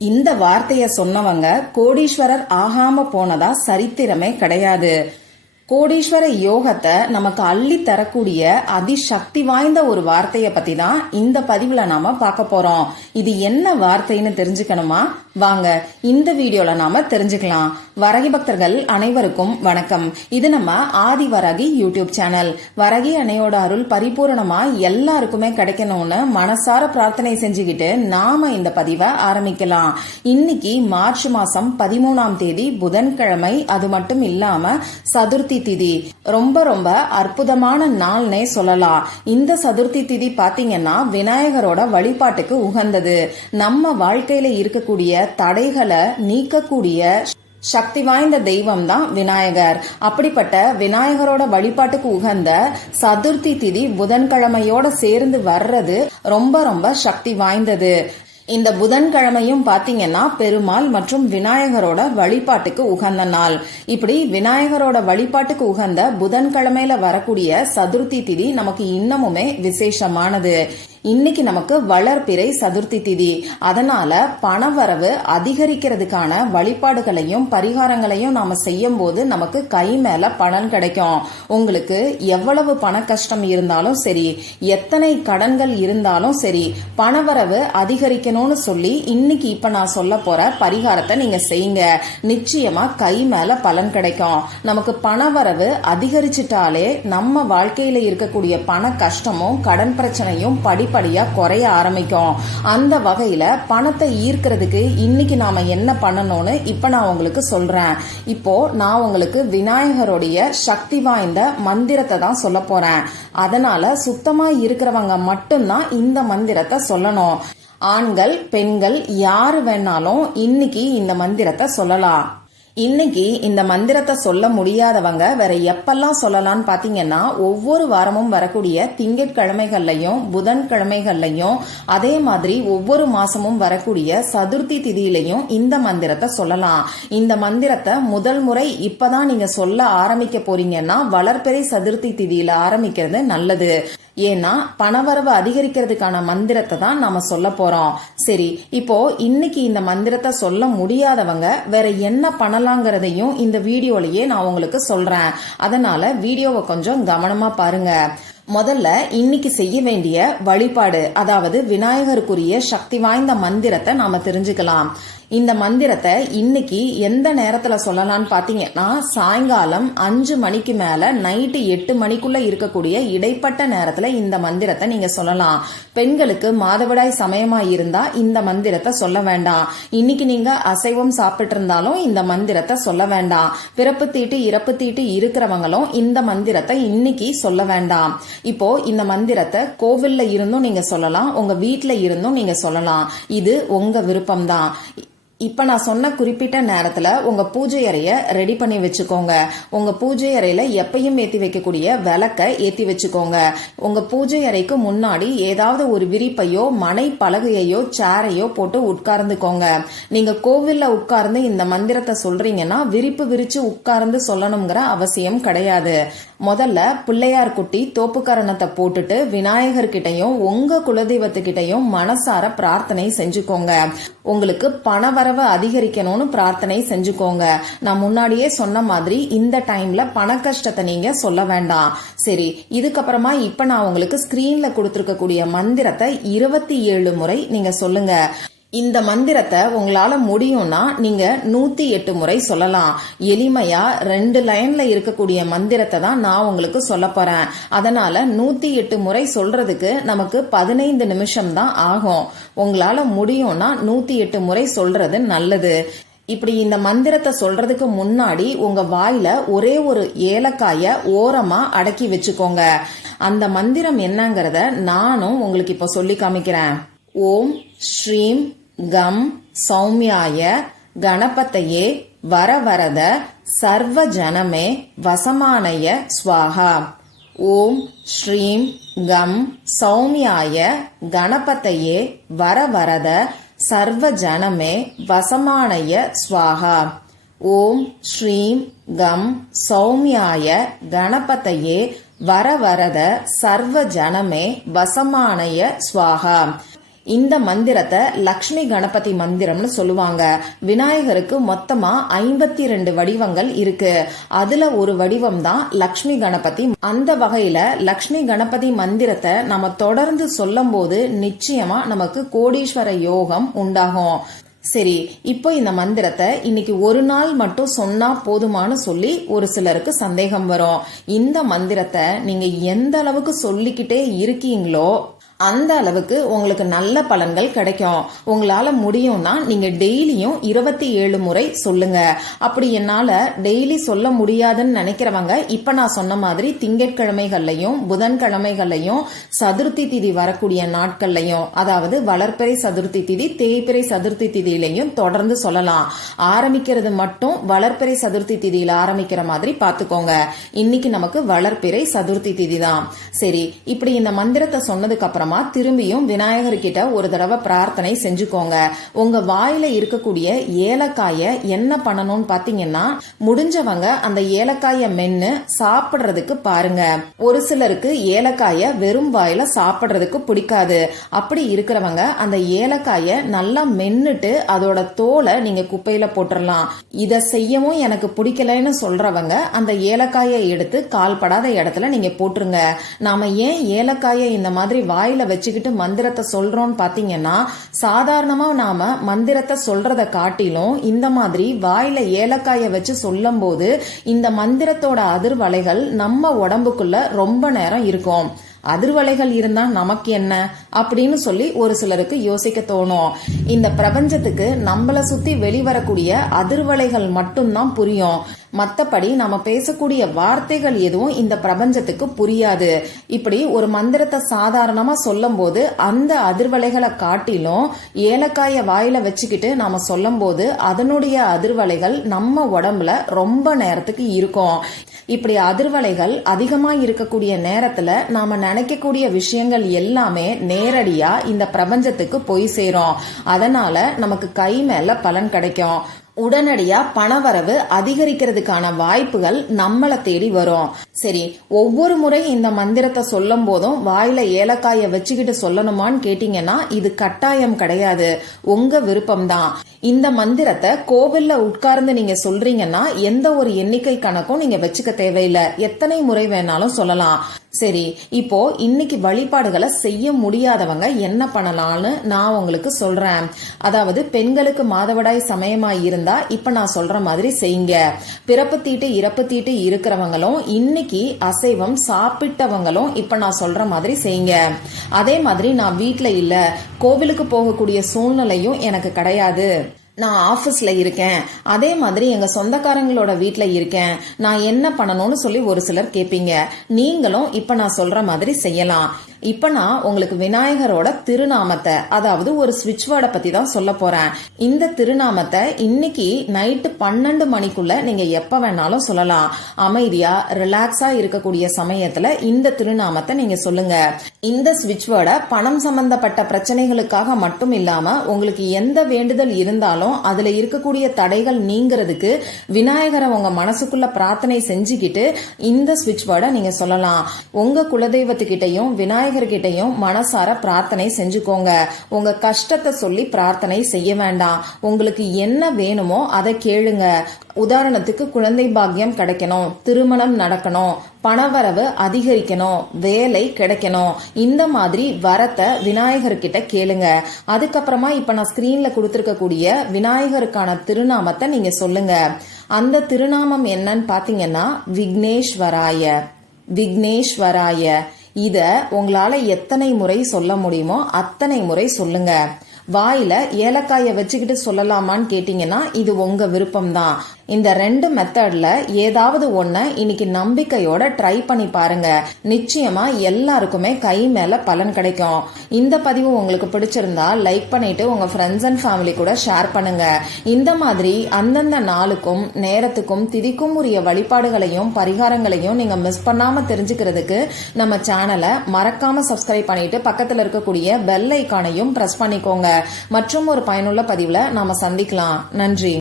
இந்த வார்த்தைய சொன்னவங்க கோடீஸ்வரர் ஆகாம போனதா சரித்திரமே கிடையாது. கோடீஸ்வர யோகத்தை நமக்கு அள்ளி தரக்கூடிய அதிசக்தி வாய்ந்த ஒரு வார்த்தைய பத்தி தான் இந்த பதிவுல நாம பார்க்க போறோம். இது என்ன வார்த்தைன்னு தெரிஞ்சுக்கணுமா? வாங்க இந்த வீடியோல நாம தெரிஞ்சுக்கலாம். வரகி பக்தர்கள் அனைவருக்கும் வணக்கம். இது நம்ம ஆதி வரகி யூடியூப் சேனல். வரகி அன்னையோட அருள் பரிபூரணமா எல்லாருக்குமே கிடைக்கணும்னு மனசார பிரார்த்தனை செஞ்சுக்கிட்டு நாம இந்த பதிவை ஆரம்பிக்கலாம். இன்னைக்கு மார்ச் மாசம் 13ஆம் தேதி புதன்கிழமை. அது மட்டும் இல்லாம சதுர்த்தி திதி. ரொம்ப ரொம்ப அற்புதமான நாள்னே சொல்லலாம். இந்த சதுர்த்தி திதி பாத்தீங்கன்னா விநாயகரோட வழிபாட்டுக்கு உகந்தது. நம்ம வாழ்க்கையில இருக்கக்கூடிய தடைகளை நீக்கக்கூடிய சக்தி வாய்ந்த தெய்வம் தான் விநாயகர். அப்படிப்பட்ட விநாயகரோட வழிபாட்டுக்கு உகந்த சதுர்த்தி திதி புதன்கிழமையோட சேர்ந்து வர்றது ரொம்ப ரொம்ப சக்தி வாய்ந்தது. இந்த புதன்கிழமையும் பாத்தீங்கன்னா பெருமாள் மற்றும் விநாயகரோட வழிபாட்டுக்கு உகந்த நாள். இப்படி விநாயகரோட வழிபாட்டுக்கு உகந்த புதன்கிழமையில வரக்கூடிய சதுர்த்தி திதி நமக்கு இன்னமுமே விசேஷமானது. இன்னைக்கு நமக்கு வளர்பிறை சதுர்த்தி திதி. அதனால பணவரவு அதிகரிக்கிறதுக்கான வழிபாடுகளையும் பரிகாரங்களையும் நாம செய்யும் போது நமக்கு கை மேல பலன் கிடைக்கும். உங்களுக்கு எவ்வளவு பண கஷ்டம் இருந்தாலும் சரி, எத்தனை கடன்கள் இருந்தாலும் சரி, பணவரவு அதிகரிக்கணும்னு சொல்லி இன்னைக்கு இப்ப நான் சொல்ல போற பரிகாரத்தை நீங்க செய்யுங்க. நிச்சயமா கை மேல பலன் கிடைக்கும். நமக்கு பணவரவு அதிகரிச்சிட்டாலே நம்ம வாழ்க்கையில இருக்கக்கூடிய பண கஷ்டமும் கடன் பிரச்சனையும் படிப்படியா குறைய ஆரம்பிக்கும். அந்த வகையில பணத்தை ஈர்க்கிறதுக்கு இன்னைக்கு நாம என்ன பண்ணணும்னு இப்ப நான் உங்களுக்கு சொல்றேன். இப்போ நான் உங்களுக்கு விநாயகருடைய சக்தி வாய்ந்த மந்திரத்தை தான் சொல்ல போறேன். அதனால சுத்தமா இருக்கிறவங்க மட்டும்தான் இந்த மந்திரத்தை சொல்லணும். ஆண்கள் பெண்கள் யாரு வேணாலும் இன்னைக்கு இந்த மந்திரத்தை சொல்லலாம். இன்னைக்கு இந்த மந்திரத்தை சொல்ல முடியாதவங்க வேற எப்பெல்லாம் சொல்லலாம்னு பாத்தீங்கன்னா, ஒவ்வொரு வாரமும் வரக்கூடிய திங்கட்கிழமைகள்லயும் புதன்கிழமைகள்லயும் அதே மாதிரி ஒவ்வொரு மாசமும் வரக்கூடிய சதுர்த்தி திதியிலையும் இந்த மந்திரத்தை சொல்லலாம். இந்த மந்திரத்தை முதல் முறை இப்பதான் நீங்க சொல்ல ஆரம்பிக்க போறீங்கன்னா வளர்பிறை சதுர்த்தி திதியில ஆரம்பிக்கிறது நல்லது. ஏன்னா பணவரவு அதிகரிக்கிறதுக்கான மந்திரத்தை தான் நாம சொல்ல போறோம். சரி, இப்போ இன்னைக்கு இந்த மந்திரத்தை சொல்ல முடியாதவங்க வேற என்ன பண்ணலாங்கிறதையும் இந்த வீடியோலயே நான் உங்களுக்கு சொல்றேன். அதனால வீடியோவை கொஞ்சம் கவனமா பாருங்க. முதல்ல இன்னைக்கு செய்ய வேண்டிய வழிபாடு, அதாவது விநாயகருக்குரிய சக்தி வாய்ந்த மந்திரத்தை நாம தெரிஞ்சுக்கலாம். இந்த மந்திரத்தை இன்னைக்கு எந்த நேரத்துல சொல்லலாம்னு பாத்தீங்கன்னா, சாயங்காலம் 5 மணிக்கு மேல நைட்டு 8 மணிக்குள்ள இருக்கக்கூடிய இடைப்பட்ட நேரத்துல இந்த மந்திரத்தை நீங்க சொல்லலாம். பெண்களுக்கு மாதவிடாய் சமயமா இருந்தா இந்த மந்திரத்தை சொல்ல வேண்டாம். இன்னைக்கு நீங்க அசைவம் சாப்பிட்டு இருந்தாலும் இந்த மந்திரத்தை சொல்ல வேண்டாம். பிறப்பு தீட்டு இறப்பு தீட்டு இருக்கிறவங்களும் இந்த மந்திரத்தை இன்னைக்கு சொல்ல வேண்டாம். இப்போ இந்த மந்திரத்தை கோவில்ல இருந்தும் நீங்க சொல்லலாம், உங்க வீட்டுல இருந்தும் நீங்க சொல்லலாம். இது உங்க விருப்பம்தான். இப்ப நான் சொன்ன குறிப்பிட்ட நேரத்துல உங்க பூஜை அறைய ரெடி பண்ணி வச்சுக்கோங்க. உங்க பூஜை அறையில எப்பயும் ஏத்தி வைக்கக்கூடிய விளக்க ஏத்தி வச்சுக்கோங்க. உங்க பூஜை அறைக்கு முன்னாடி ஏதாவது ஒரு விரிப்பையோ மனை பலகையோ சேரையோ போட்டு உட்கார்ந்துக்கோங்க. நீங்க கோவில்ல உட்கார்ந்து இந்த மந்திரத்தை சொல்றீங்கன்னா விரிப்பு விரிச்சு உட்கார்ந்து சொல்லணுங்கிற அவசியம் கிடையாது. முதல்ல பிள்ளையார் குட்டி தோப்புக்கரணத்தை போட்டுட்டு விநாயகர் கிட்டையும் உங்க குலதெய்வத்துக்கிட்டையும் மனசார பிரார்த்தனை செஞ்சுக்கோங்க. உங்களுக்கு பணவரவு அதிகரிக்கணும்னு பிரார்த்தனை செஞ்சுக்கோங்க. நான் முன்னாடியே சொன்ன மாதிரி இந்த டைம்ல பண கஷ்டத்தை நீங்க சொல்ல வேண்டாம். சரி, இதுக்கப்புறமா இப்ப நான் உங்களுக்கு ஸ்கிரீன்ல கொடுத்திருக்கக்கூடிய மந்திரத்தை 27 முறை நீங்க சொல்லுங்க. இந்த மந்திரத்தை உங்களால முடியும்னா நீங்க 108 முறை சொல்லலாம். எளிமையா 2 லைன்ல இருக்கக்கூடிய மந்திரத்தை தான் நான் உங்களுக்கு சொல்ல போறேன். அதனால 108 முறை சொல்றதுக்கு நமக்கு 15 நிமிஷம் தான் ஆகும். உங்களால முடியும்னா 108 முறை சொல்றது நல்லது. இப்படி இந்த மந்திரத்தை சொல்றதுக்கு முன்னாடி உங்க வாயில ஒரே ஒரு ஏலக்காய ஓரமா அடக்கி வச்சுக்கோங்க. அந்த மந்திரம் என்னங்கறத நானும் உங்களுக்கு இப்ப சொல்லி காமிக்கிறேன். ஓம் ஸ்ரீம் கம் சௌமியாய கணபதையே வரவரத சர்வ ஜனமே வசமானய ஸ்வாஹா. ஓம் ஸ்ரீம் கம் சௌமியாய கணபதையே வரவரத சர்வ ஜனமே வசமானய ஸ்வாஹா. ஓம் ஸ்ரீம் கம் சௌமியாய கணபதையே வரவரத சர்வ ஜனமே வசமானய ஸ்வாஹா. இந்த மந்திரத்தை லக்ஷ்மி கணபதி மந்திரம்னு சொல்லுவாங்க. விநாயகருக்கு மொத்தமா 52 வடிவங்கள் இருக்கு. அதுல ஒரு வடிவம் தான் லக்ஷ்மி கணபதி. அந்த வகையில லக்ஷ்மி கணபதி மந்திரத்தை நம்ம தொடர்ந்து சொல்லும் போது நிச்சயமா நமக்கு கோடீஸ்வர யோகம் உண்டாகும். சரி, இப்போ இந்த மந்திரத்தை இன்னைக்கு ஒரு நாள் மட்டும் சொன்னா போதுமானு சொல்லி ஒரு சிலருக்கு சந்தேகம் வரும். இந்த மந்திரத்தை நீங்க எந்த அளவுக்கு சொல்லிக்கிட்டே இருக்கீங்களோ அந்த அளவுக்கு உங்களுக்கு நல்ல பலன்கள் கிடைக்கும். உங்களால முடியும்னா நீங்க டெய்லியும் 27 முறை சொல்லுங்க. அப்படி என்னால டெய்லி சொல்ல முடியாதுன்னு நினைக்கிறவங்க இப்ப நான் சொன்ன மாதிரி திங்கட்கிழமைகள்லையும் புதன்கிழமைகள்லையும் சதுர்த்தி திதி வரக்கூடிய நாட்கள்லையும், அதாவது வளர்பிறை சதுர்த்தி திதி தேய்பிறை சதுர்த்தி திதியிலையும் தொடர்ந்து சொல்லலாம். ஆரம்பிக்கிறது மட்டும் வளர்பிறை சதுர்த்தி திதியில ஆரம்பிக்கிற மாதிரி பாத்துக்கோங்க. இன்னைக்கு நமக்கு வளர்பிறை சதுர்த்தி திதி தான். சரி, இப்படி இந்த மந்திரத்தை சொன்னதுக்கு அப்புறம் திரும்பியும் விநாயகர் கிட்ட ஒரு தடவை பிரார்த்தனை செஞ்சுக்கோங்க. உங்க வாயில இருக்கக்கூடிய ஏலக்காய என்ன பண்ணணும்னு பாத்தீங்கன்னா, முடிஞ்சவங்க அந்த ஏலக்காய மென்னு சாப்பிடுறதுக்கு பாருங்க. ஒரு சிலருக்கு ஏலக்காய வெறும் வாயில சாப்பிடுறதுக்கு பிடிக்காது. அப்படி இருக்கிறவங்க அந்த ஏலக்காய நல்லா மென்னுட்டு அதோட தோலை நீங்க குப்பையில போட்டுடலாம். இத செய்யவும் எனக்கு பிடிக்கலன்னு சொல்றவங்க அந்த ஏலக்காயை எடுத்து கால்படாத இடத்துல நீங்க போட்டுருங்க. நாம ஏன் ஏலக்காய இந்த மாதிரி வாயில வச்சுக்கிட்டு மந்திரத்தை சொல்றோம் பாத்தீங்கன்னா, சாதாரணமா நாம மந்திரத்தை சொல்றத காட்டிலும் இந்த மாதிரி வாயில ஏலக்காய வச்சு சொல்லும் போது இந்த மந்திரத்தோட அதிர்வலைகள் நம்ம உடம்புக்குள்ள ரொம்ப நேரம் இருக்கும். அதிர்வலைகள் இருந்தா நமக்கு என்ன அப்படின்னு சொல்லி ஒரு சிலருக்கு யோசிக்க தோணும். இந்த பிரபஞ்சத்துக்கு நம்மள சுத்தி வெளிவரக்கூடிய அதிர்வலைகள் மட்டும்தான் புரியும். மத்தபடி நம்ம பேசக்கூடிய வார்த்தைகள் எதுவும் இந்த பிரபஞ்சத்துக்கு புரியாது. இப்படி ஒரு மந்திரத்தை சாதாரணமா சொல்லும் போது அந்த அதிர்வலைகளை காட்டிலும் ஏலக்காய வாயில வச்சுக்கிட்டு நாம சொல்லும் போது அதனுடைய அதிர்வலைகள் நம்ம உடம்புல ரொம்ப நேரத்துக்கு இருக்கும். இப்படி அதிர்வலைகள் அதிகமா இருக்கக்கூடிய நேரத்துல நாம நினைக்கக்கூடிய விஷயங்கள் எல்லாமே நேரடியா இந்த பிரபஞ்சத்துக்கு போய் சேரும். அதனால நமக்கு கை மேல பலன் கிடைக்கும். உடனடியா பணவரவு அதிகரிக்கிறதுக்கான வாய்ப்புகள் நம்மளை தேடி வரும். சரி, ஒவ்வொரு முறை இந்த மந்திரத்தை சொல்லும் போதும் வாயில ஏலக்காய வச்சுக்கிட்டு சொல்லணுமான்னு கேட்டீங்கன்னா இது கட்டாயம் கிடையாது, உங்க விருப்பம்தான். இந்த மந்திரத்தை கோவில்ல உட்கார்ந்து நீங்க சொல்றீங்கன்னா எந்த ஒரு எண்ணிக்கை கணக்கும் நீங்க வச்சுக்க தேவையில்லை, எத்தனை முறை வேணாலும் சொல்லலாம். சரி, இப்போ இன்னைக்கு வழிபாடுகளை செய்ய முடியாதவங்க என்ன பண்ணலாம்னு நான் உங்களுக்கு சொல்றேன். அதாவது பெண்களுக்கு மாதவிடாய் சமயமாய் இருந்தா இப்ப நான் சொல்ற மாதிரி செய்யுங்க. பிறப்பு தீட்டு இறப்பு தீட்டு இருக்கிறவங்களும் இன்னைக்கு அசைவம் சாப்பிட்டவங்களும் இப்ப நான் சொல்ற மாதிரி செய்யுங்க. அதே மாதிரி நான் வீட்டுல இல்ல, கோவிலுக்கு போகக்கூடிய சூழ்நிலையும் எனக்கு கிடையாது, நான் ஆபீஸ்ல இருக்கேன், அதே மாதிரி எங்க சொந்தக்காரங்களோட வீட்டுல இருக்கேன், நான் என்ன பண்ணணும்னு சொல்லி ஒரு சிலர் கேட்பீங்க. நீங்களும் இப்ப நான் சொல்ற மாதிரி செய்யலாம். இப்ப நான் உங்களுக்கு விநாயகரோட திருநாமத்தை, அதாவது ஒரு ஸ்விட்ச் வேர்டை பத்தி தான் சொல்ல போறேன். இந்த திருநாமத்தை இன்னைக்கு நைட்டு 12 மணிக்குள்ள நீங்க எப்ப வேணாலும் சொல்லலாம். அமைதியா ரிலாக்ஸா இருக்கக்கூடிய சமயத்துல இந்த திருநாமத்தை நீங்க சொல்லுங்க. இந்த ஸ்விட்ச் வேர்டை பணம் சம்பந்தப்பட்ட பிரச்சனைகளுக்காக மட்டும் இல்லாம உங்களுக்கு எந்த வேண்டுதல் இருந்தாலும் அதுல இருக்கக்கூடிய தடைகள் நீங்கிறதுக்கு விநாயகரை உங்க மனசுக்குள்ள பிரார்த்தனை செஞ்சுக்கிட்டு இந்த ஸ்விட்ச் வேர்டை நீங்க சொல்லலாம். உங்க குலதெய்வத்துக்கிட்டையும் விநாயகர் கிட்டையும் மனசார பிரார்த்தனை செஞ்சுக்கோங்க. உங்க கஷ்டத்தை சொல்லி பிரார்த்தனை செய்ய வேண்டாம். உங்களுக்கு என்ன வேணுமோ அதை கேளுங்க. உதாரணத்துக்கு குழந்தை பாக்கியம் கிடைக்கணும், திருமணம் நடக்கணும், பணவரவு அதிகரிக்கணும், வேலை கிடைக்கணும், இந்த மாதிரி வரத்தை விநாயகர் கிட்ட கேளுங்க. அதுக்கப்புறமா இப்ப நான் ஸ்கிரீன்ல கொடுத்திருக்கக்கூடிய விநாயகருக்கான திருநாமத்தை நீங்க சொல்லுங்க. அந்த திருநாமம் என்னன்னு பாத்தீங்கன்னா விக்னேஸ்வராய. விக்னேஸ்வராய. இத உங்களால எத்தனை முறை சொல்ல முடியுமோ அத்தனை முறை சொல்லுங்க. வாயில ஏலக்காய வச்சுக்கிட்டு சொல்லலாமான்னு கேட்டீங்கன்னா இது உங்க விருப்பம் தான். இந்த 2 மெத்தட்ல ஏதாவது ஒண்ண இன்னைக்கு நம்பிக்கையோட ட்ரை பண்ணி பாருங்க. நிச்சயமா எல்லாருக்குமே கை மேல பலன் கிடைக்கும். இந்த பதிவு உங்களுக்கு பிடிச்சிருந்தா லைக் பண்ணிட்டு உங்க ஃப்ரெண்ட்ஸ் அண்ட் ஃபேமிலி கூட ஷேர் பண்ணுங்க. இந்த மாதிரி அந்தந்த நாளுக்கும் நேரத்துக்கும் திதிக்கும் உரிய வழிபாடுகளையும் பரிகாரங்களையும் நீங்க மிஸ் பண்ணாம தெரிஞ்சுக்கிறதுக்கு நம்ம சேனலை மறக்காம சப்ஸ்கிரைப் பண்ணிட்டு பக்கத்துல இருக்கக்கூடிய பெல் ஐகானையும் பிரஸ் பண்ணிக்கோங்க. மற்றும் ஒரு பயனுள்ள பதிவுல நாம சந்திக்கலாம். நன்றி.